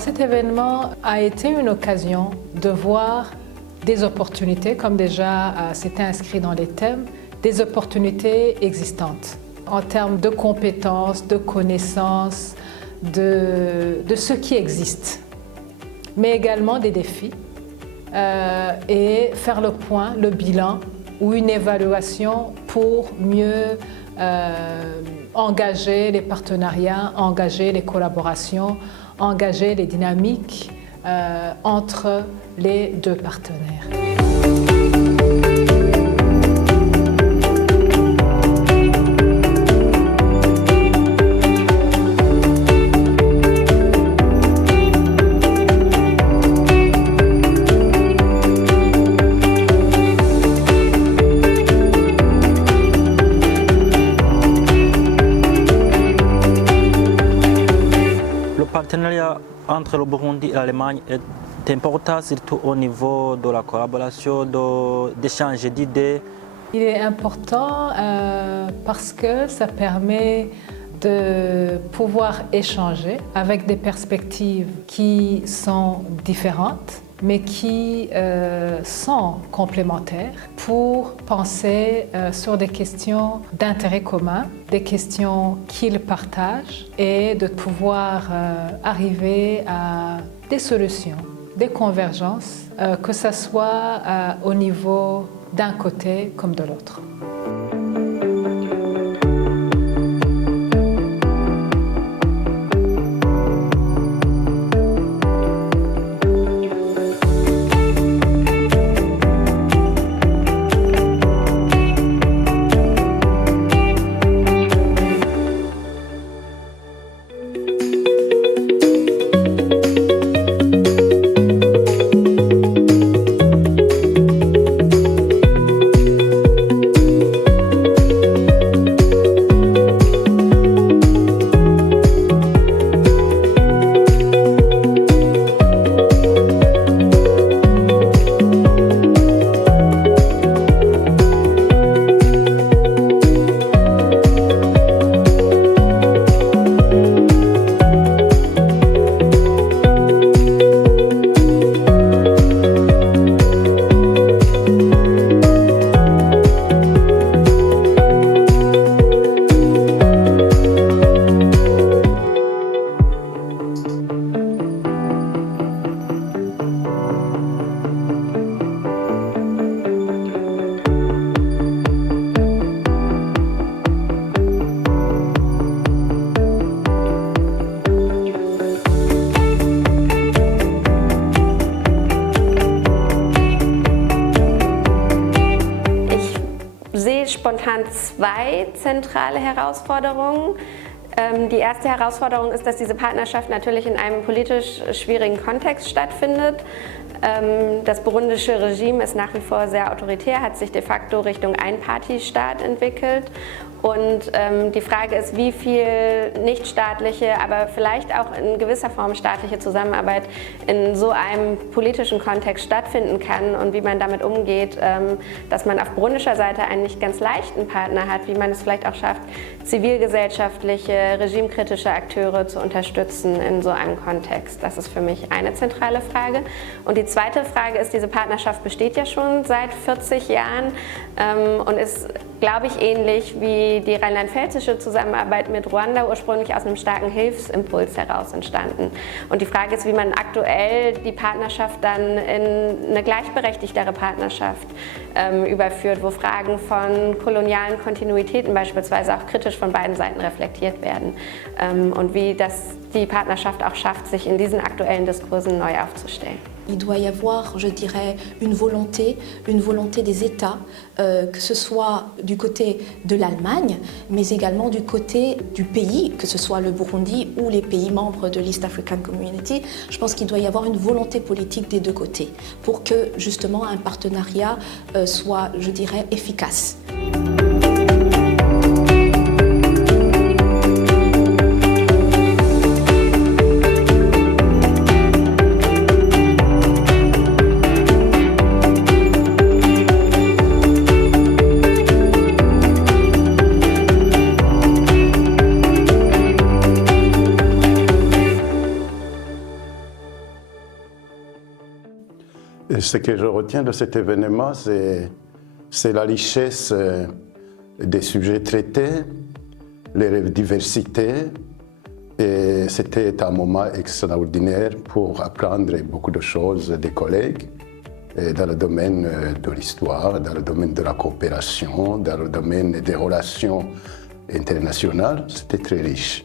Cet événement a été une occasion de voir des opportunités, comme déjà c'était inscrit dans les thèmes, des opportunités existantes en termes de compétences, de connaissances, de ce qui existe, mais également des défis et faire le point, le bilan ou une évaluation pour mieux engager les partenariats, engager les collaborations, engager les dynamiques entre les deux partenaires. Le partenariat entre le Burundi et l'Allemagne est important, surtout au niveau de la collaboration, d'échange d'idées. Il est important parce que ça permet de pouvoir échanger avec des perspectives qui sont différentes, mais qui sont complémentaires pour penser sur des questions d'intérêt commun, des questions qu'ils partagent et de pouvoir arriver à des solutions, des convergences, que ce soit au niveau d'un côté comme de l'autre. Ich sehe spontan zwei zentrale Herausforderungen. Die erste Herausforderung ist, dass diese Partnerschaft natürlich in einem politisch schwierigen Kontext stattfindet. Das burundische Regime ist nach wie vor sehr autoritär, hat sich de facto Richtung Einparteistaat entwickelt. Und die Frage ist, wie viel nichtstaatliche, aber vielleicht auch in gewisser Form staatliche Zusammenarbeit in so einem politischen Kontext stattfinden kann und wie man damit umgeht, dass man auf burundischer Seite einen nicht ganz leichten Partner hat, wie man es vielleicht auch schafft, zivilgesellschaftliche, regimekritische Akteure zu unterstützen in so einem Kontext. Das ist für mich eine zentrale Frage. Und die zweite Frage ist, diese Partnerschaft besteht ja schon seit 40 Jahren und ist, glaube ich, ähnlich wie die rheinland-pfälzische Zusammenarbeit mit Ruanda ursprünglich aus einem starken Hilfsimpuls heraus entstanden. Und die Frage ist, wie man aktuell die Partnerschaft dann in eine gleichberechtigtere Partnerschaft überführt, wo Fragen von kolonialen Kontinuitäten beispielsweise auch kritisch von beiden Seiten reflektiert werden und wie das die Partnerschaft auch schafft, sich in diesen aktuellen Diskursen neu aufzustellen. Il doit y avoir, je dirais, une volonté des États, que ce soit du côté de l'Allemagne, mais également du côté du pays, que ce soit le Burundi ou les pays membres de l'East African Community. Je pense qu'il doit y avoir une volonté politique des deux côtés pour que justement un partenariat soit, je dirais, efficace. Ce que je retiens de cet événement, c'est la richesse des sujets traités, les diversités. Et c'était un moment extraordinaire pour apprendre beaucoup de choses des collègues dans le domaine de l'histoire, dans le domaine de la coopération, dans le domaine des relations internationales. C'était très riche.